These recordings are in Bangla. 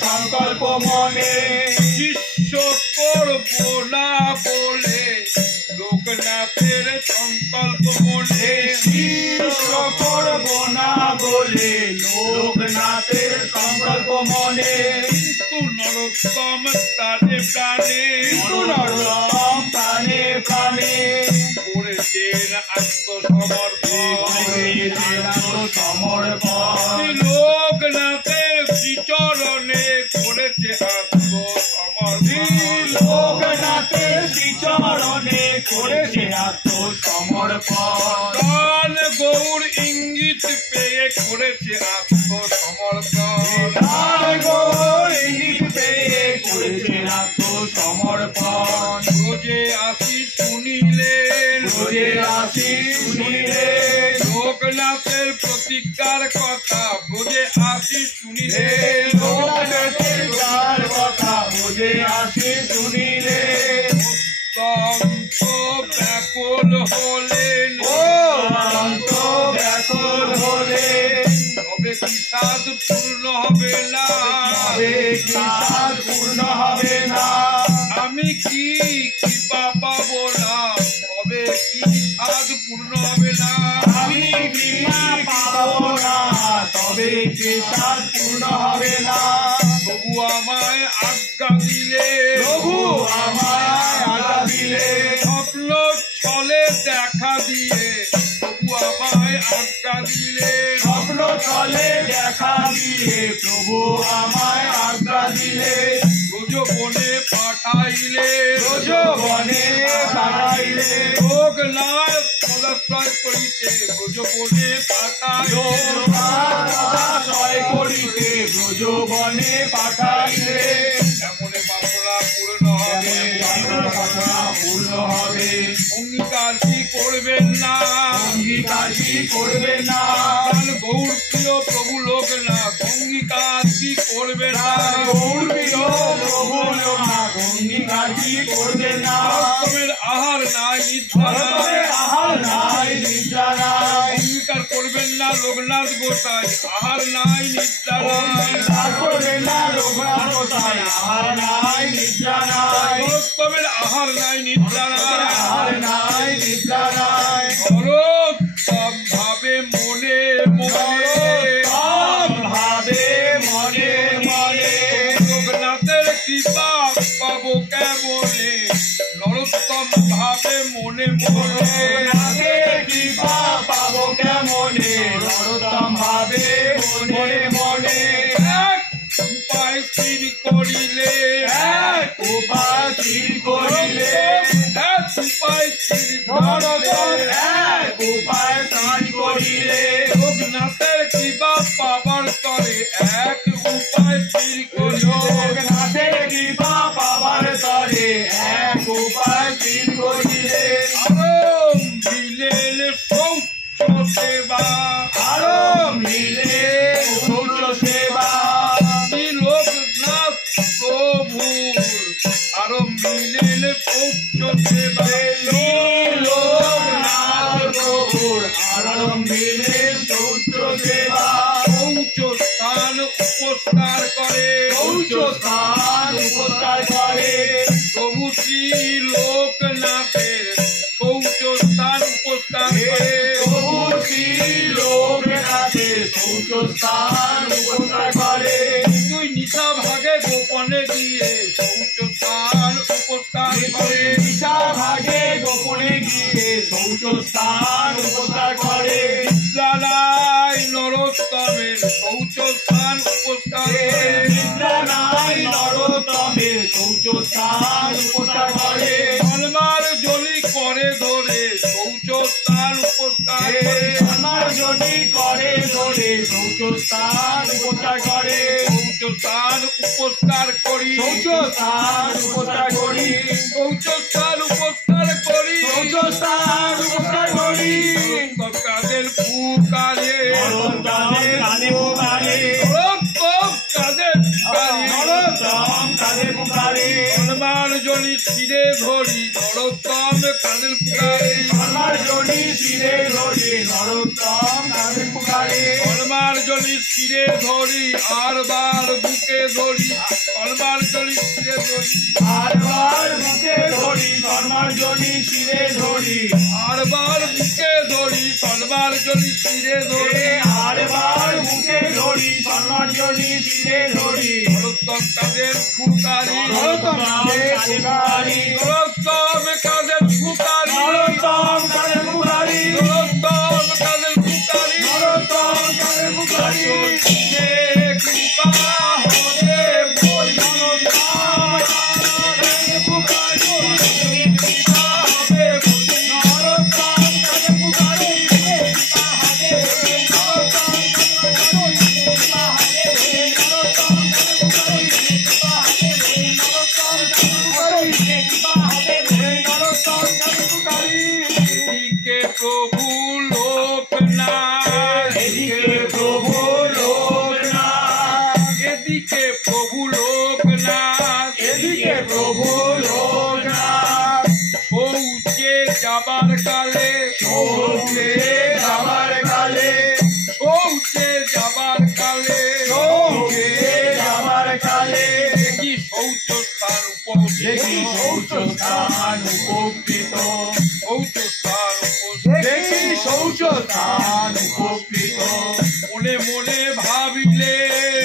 संकल्प मने शिष्य करबो ना बोले लोकनाथेर संकल्प मने शिष्य करबो ना बोले लोकनाथेर संकल्प मने किन्तु नरोत्तम प्राणे प्राणे प्राणे करेছেন आत्मসমর্পণ लोकनाथेर श्रीचरणे করেছে আত্মসমর্পণ লোকনাথের শ্রীচরণে করেছে আত্মসমর্পণ কাল গৌর ইঙ্গিত পেয়ে করেছে আত্মসমর্পণ কাল গৌর ইঙ্গিত পেয়ে করেছে আত্মসমর্পণ রোজে আসি শুনিলেন লোকনাথের প্রতিজ্ঞার কথা ব্রজে আসি শুনিলেন লোকনাথের কথা ব্রজে আসি শুনিলেন অত্যন্ত ব্যাকুল হলেন তবে কি সাধ পূর্ণ হবে না আমি কি কৃপা পাবো না তবে কি সাধ পূর্ণ হবে না আমি কৃপা পাবো না তবে কি সাধ পূর্ণ হবে না প্রভু আমায় আজ্ঞা দিলে স্বপ্ন ছলে দেখা দিয়ে প্রভু আমায় আজ্ঞা দিলে স্বপ্ন ছলে দেখা দিয়ে প্রভু আমায় আজ্ঞা দিলে ব্রজবনে পাঠাইলে লোকনাথ পদাশ্রয় করিতে ব্রজবনে পাঠাইলে এমনে বাসনা পূর্ণ হবে অঙ্গীকার কি করবেন না গৌর প্রিয় প্রভু লোকনাথ অঙ্গীকার কি করবে না আহার নাই নিদ্রা নাই অঙ্গীকার করবেন না লোকনাথ গোসাই আহার নাই নিদ্রা নাই আহার নাই নিদ্রা নাই সব ভাবে মনে লোকনাথের কৃপা পাবো কেমনে নরোত্তম ভাবে মনে কৃপা পাবো কেমনে নরোত্তম ভাবে মনে এক উপায় স্থির করিলে লোকনাথের কৃপা পাবার তরে এক উপায় স্থির করিলে আরম্ভিলেন শৌচ সেবা লোকনাথ প্রভুর আরম্ভিলেন শৌচ সেবা শৌচ স্থান উপস্কার করে প্রভু শ্রী লোকনাথের শৌচ স্থান উপস্কার করে দুই নিশা ভাগে গোপনে গিয়ে শৌচ স্থান উপস্কার করে বিদ্যালয় নরোত্তমের শৌচ স্থান উপস্কার করে জলমার জলি করে ধরে শৌচস্থান উপস্কার সম্মার্জনী করে ধরে শৌচস্থান উপস্কার করে শৌচস্থান উপস্কার করি শৌচস্থান উপস্কার করি শৌচস্থান উপস্কার করি শৌচস্থান উপস্কার করি কাদের পুকারে কানে পুকারে কাদের কাদের পুকারে সম্মার্জনী শিরে ধরি নরোত্তম কাদের পুকারে সম্মার্জনী শিরে ধরি নরোত্তম কাদের পুকারে সম্মার্জনী শিরে ধরি আরবার বুকে ধরি সম্মার্জনী শিরে ধরি আরবার বুকে ধরি সম্মার্জনী শিরে ধরি আরবার বুকে ধরি সম্মার্জনী শিরে ধরি আরবার বুকে ধরি সম্মার্জনী শিরে ধরি নরোত্তম কাদের পুকারি নরোত্তম কাদের পুকারি নরোত্তম কাদের পুকারি নরোত্তম কাদের পুকারি নরোত্তম কাদের পুকারি নরোত্তম কাদের পুকারি কৃপা হরে বলি এদিকে প্রভু লোকনাথ এদিকে প্রভু লোকনাথ এদিকে প্রভু লোকনাথ এদিকে প্রভু লোকনাথ শৌচে যাবার কালে শৌচে যাবার কালে শৌচে যাবার কালে শৌচে যাবার কালে দেখি শৌচস্থান উপস্থিত দেখি শৌচস্থান উপকৃত শৌচস্থান দেখি শৌচস্থান উপকৃত মনে মনে ভাবিলে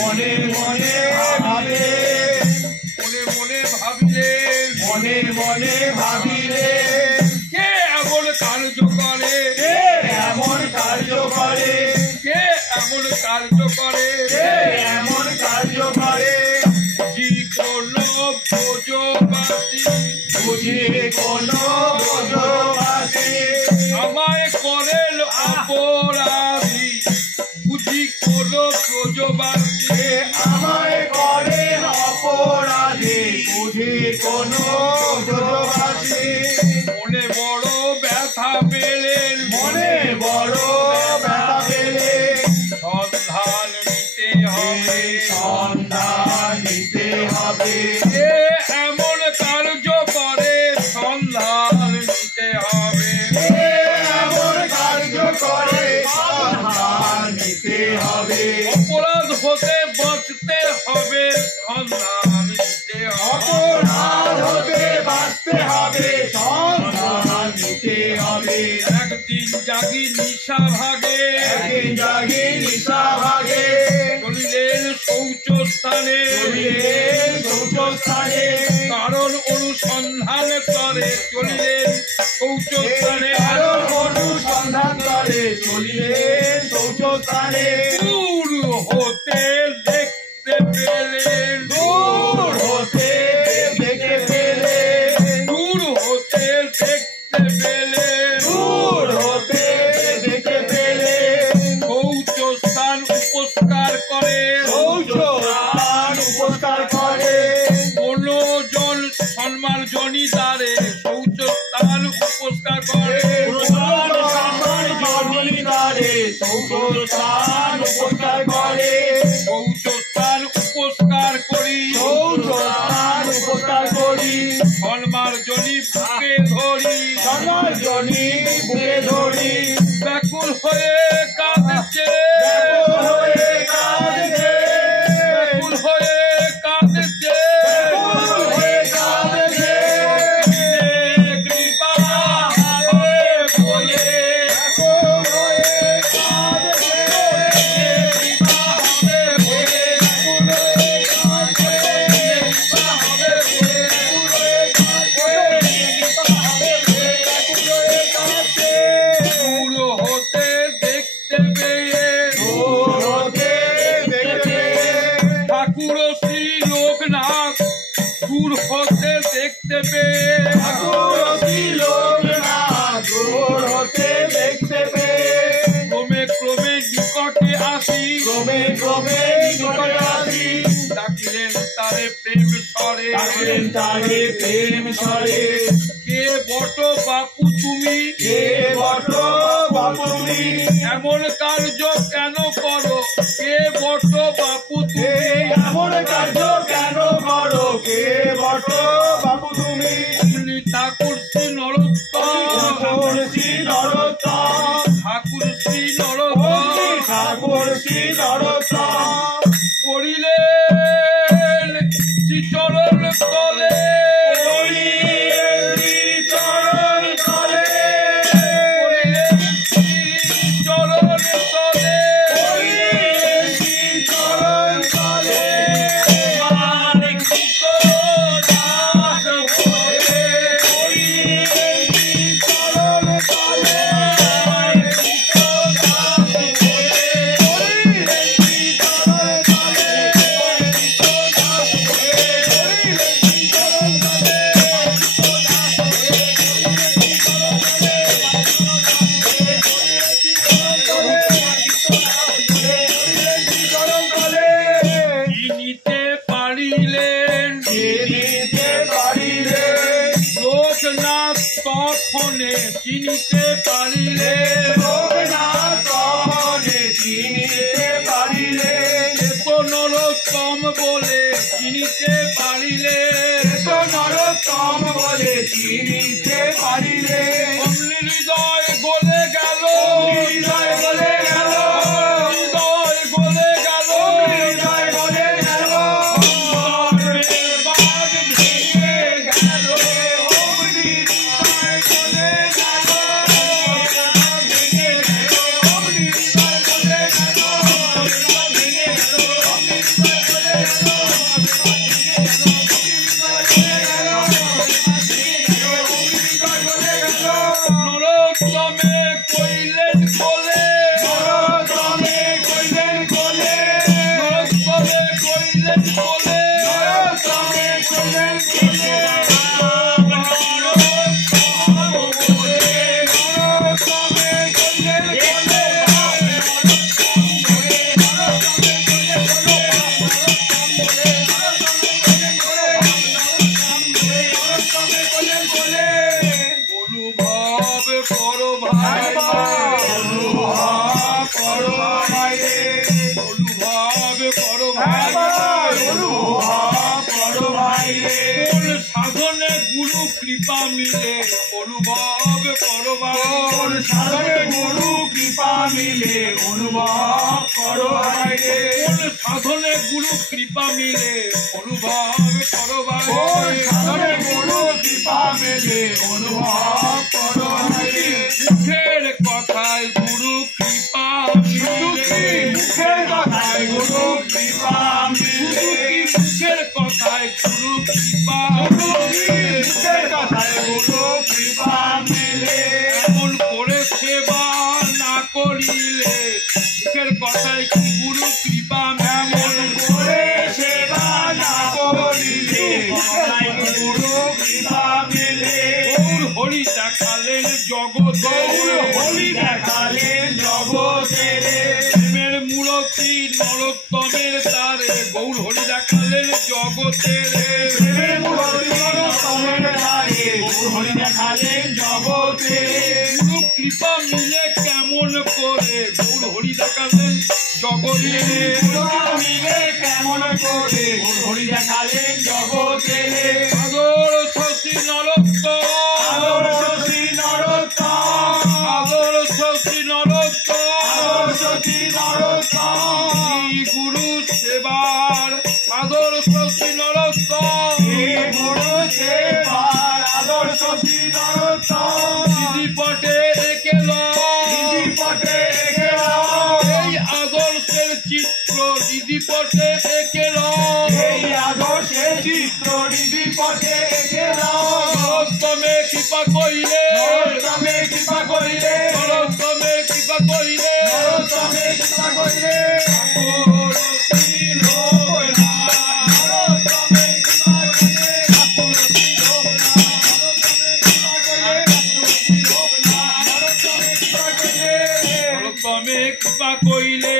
মনে মনে ভাবে মনে মনে ভাবিলে মনে মনে ভাবিলে কে এমন কার্য করে কে এমন কার্য করে কে এমন কার্য করে কে এমন কার্য করে যে কোনো ব্রজবাসী বুঝি কোনো ব্রজবাসী আমায় করেন অপরাধী বুঝি কোনো ব্রজবাসী আমায় করেন অপরাধী বুঝি কোনো ব্রজবাসী মনে বড় ব্যথা পেলেন মনে বড় ব্যথা পেলে সন্ধান নিতে হবে সন্ধান নিতে হবে কে এমন কার্য করে সন্ধান নিতে হবে কে এমন কার্য করে সন্ধান নিতে হবে অপরাধ হতে বাঁচতে হবে সন্ধান নিতে হবে অপরাধ হতে বাঁচতে হবে সন্ধান নিতে হবে একদিন জাগি নিশা ভাগে একদিন জাগি নিশা ভাগে চলিলেন শৌচ স্থানে চলিলেন শৌচস্থানে কারণ অনুসন্ধান করে চলিলেন শৌচ স্থানে কারণ অনুসন্ধান করে চলিলেন শৌচস্থানে দূর হতে দেখতে পেলেন দূর হতে দেখে পেলেন দূর হতে দেখতে পেলেন দূর হতে দেখে পেলেন শৌচ স্থান উপস্কার করে শৌচস্থান উপস্কার করে কোন জন সম্মার্জনী দ্বারে শৌচ স্থান উপস্কার করে শৌচস্থান উপস্কার করে শৌচ স্থান উপস্কার করি শৌচস্থান উপস্কার করি সম্মার্জনী বুকে ধরি সমাজনী বুকে ধরি ব্যাকুল হয়ে কাঁদছে ব্যাকুল হয়ে কাঁদছে ব্যাকুল হয়ে কাঁদছে ব্যাকুল হয়ে কাঁদছে কৃপা হবে বলে ব্যাকুল হয়ে কাঁদছে কৃপা হবে বলে ব্যাকুল হয়ে কাঁদছে কৃপা হবে বলে ব্যাকুল হয়ে কাঁদছে দূর হতে দেখতে পেয়ে দূর হতে দেখতে ঠাকুর শ্রী লোকনাথ দূর হতে দেখতে পেয়ে ঠাকুর লোকনাথ দূর ঠাকুর হতে দেখতে পেয়ে ক্রমে ক্রমে নিকটে আসি ক্রমে ক্রমে নিকটে আসি ডাকিলেন তারে প্রেম স্বরে ডাকলেন তারে প্রেম স্বরে কে বট বাপু তুমি কে বট বাপু তুমি এমন কার্য কেন করো কে বট বাপু কে তুমি এমন কার্য কেন করো কে বট বাপু তুমি অমনি ঠাকুর শ্রী নরোত্তম ঠাকুর শ্রী নরোত্তম ঠাকুর শ্রী অমনি নরোত্তম ঠাকুর শ্রী নরোত্তম পড়িলেন শ্রীচরণ তলে চরণ তলে পড়িলেন শ্রীচরণ তলে চরণ তলে মানিক দাস বলে চরণ তলে চিনিতে পারিলেন চিনিতে পারিলে লোকনাথ তখনে চিনিতে পারিলেন লোকনাথনে চিনিতে পারিলে এত নরোত্তম বলে চিনিতে পারিলেন তো নরোত্তম বলে চিনিতে পারিলে অমনি হৃদয় গলে গেল হৃদয় বলে গেল হৃদয় গলে গেল হৃদয় বলে গেল অন্তরের বাঁধ ভেঙে গেল অমনি হৃদয় বলে গেল ভেঙে গেল অমনি হৃদয় বলে গেল ভেঙে গেল অমনি হৃদয় বলে গেল নরোত্তমে কইলেন বলে নরোত্তমে কইলেন বলে নরোত্তমে কইলেন বলে নরোত্তমে কইলেন বলে নরোত্তমে কইলেন বলে অনুভব করো ভাই অনুভব করো ভাই অনুভব করো ভাই অনুভব করো ভাই কোন সাধনে গুরু কৃপা মিলে অনুভব করো ভাই কোন সাধনে গুরু কৃপা মিলে অনুভব করো ভাই কোন সাধনে গুরু কৃপা মিলে অনুভব করো ভাই কোন সাধনে গুরু কৃপা মিলে অনুভব করো ভাই মুখের কথায় গুরু কৃপা মিলে মুখের কথায় গুরু কৃপা মিলে মুখের কথায় গুরু কৃপা মিলে মুখের কথায় গুরু কৃপা মিলে এমন করে সেবা না করিলে মুখের কথায় কি গুরু কৃপা মিলে করে সেবা না করিলে গুরু কৃপা মিলে গৌর হরি দেখালেন জগতে হরি দেখালেন জগতের প্রেমের মূরতি নরোত্তমের দ্বারে গৌর হরি দেখালেন জগতের প্রেমের মূর্তি নরোত্তমের দ্বারে হরি দেখালেন জগতের গুরু কৃপা মিলে কেমন করে গৌর হরি দেখালেন জগতের গুরু মিলে কেমন করে হরি দেখালেন জগতের আদর শশী নরোত্তম আদর্শ শ্রী নরোত্তম আদর শশী নরোত্তম আদর্শ শ্রী নরোত্তম শ্রী গুরু সেবার আদর শশী নরোত্তম হে গুরু সেবার আদর্শ শ্রী নরোত্তম দিদি পটে একেল পটে গেল এই আদর্শের চিত্র দিদি পটে একেল এই আদর্শের চিত্র দিদি পটে গেল নরোত্তমে কৃপা করিলে নরোত্তমে কৃপা করিলে নরোত্তমে কৃপা করিলে নরোত্তমে কৃপা করিলে ঠাকুর শ্রী লোকনাথ নরোত্তমে কৃপা করিলে ঠাকুর শ্রী লোকনাথ নরোত্তমে কৃপা করিলে ঠাকুর শ্রী লোকনাথ তবে কৃপা কইলে